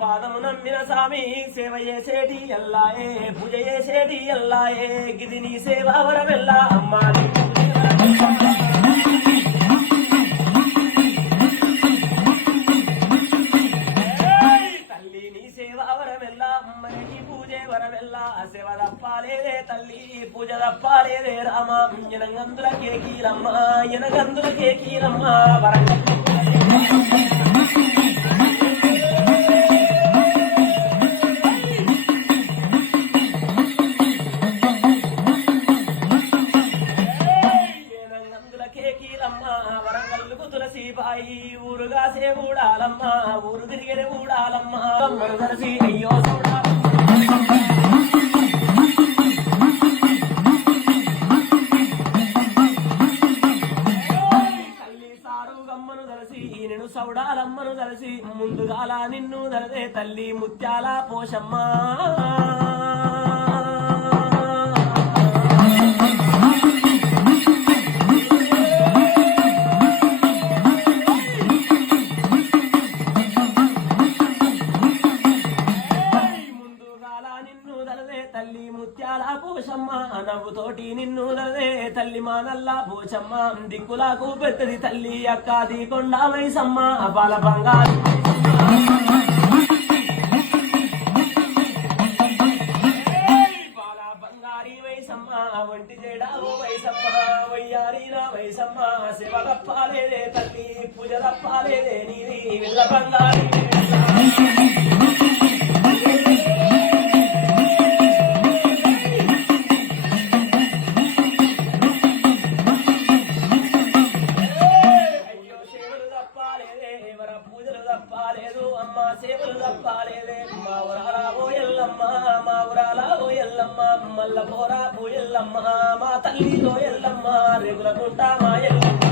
పాదము నమ్మిన స్వామి సేవ చేసేటి ఎల్లాయే పూజ చేసేటి ఎల్లాయే గిది నీ సేవ వరమెల్లా అమ్మా నీ సేవ అమ్మని తప్పాలేదే తల్లి పూజ తప్పాలేదే రామ ఎనగందుల కేకీలమ్మ ఎనగందుల కేకీలమ్మ వరంగల్. తులసిబాయి ఊరుగా సేవూడాలమ్మ ఊరు తిరిగిన ఊడాలమ్మ. అయ్యో నేను సౌడాలమ్మను కలిసి ముందుగాల నిన్ను దలదే తల్లి ముత్యాల పోషమ్మా. పోషమ్మ నవ్వుతోటి నిన్ను తల్లి మానల్లా పోచమ్మ దిక్కులకు పెద్దది తల్లి అక్క కొండ వైసమ్మ బాల బంగారు బాల బంగారి వైసమ్మ వైసమ్మ వయ్యారి నా వైసమ్మ శివ తప్పాలేదే తల్లి పూజ తప్పాలేదే నీది విల్ల సేవలు తప్పాలేదే మా ఊరాల పోయల్లమ్మ మా ఊరాల పోయల్లమ్మ మల్ల పోరా పోయల్లమ్మ మా తల్లి పోయల్లమ్మ రేగుల గుంట మా ఎల్లమ్మ.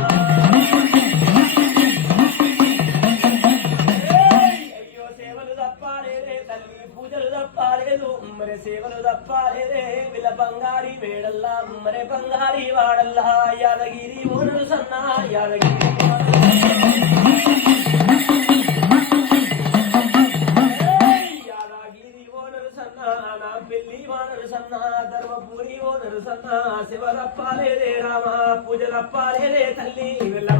అయ్యో సేవలు తప్పాలేదే తల్లి పూజలు తప్పాలేదు మరే సేవలు తప్పాలేదే విల బంగారి వేడల్లా మరే బంగారి వాడల్లా యాదగిరి ఓనరు సన్నా యాదగిరి పెళ్ళి ధర్మపురి ఓ సన్నా శివ రామ పూజ తల్లి వల్ల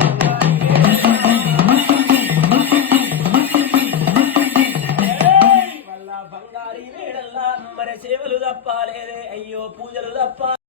బంగారి వేడల్లా మరి సేవలు తప్పాలేదే అయ్యో పూజలు తప్ప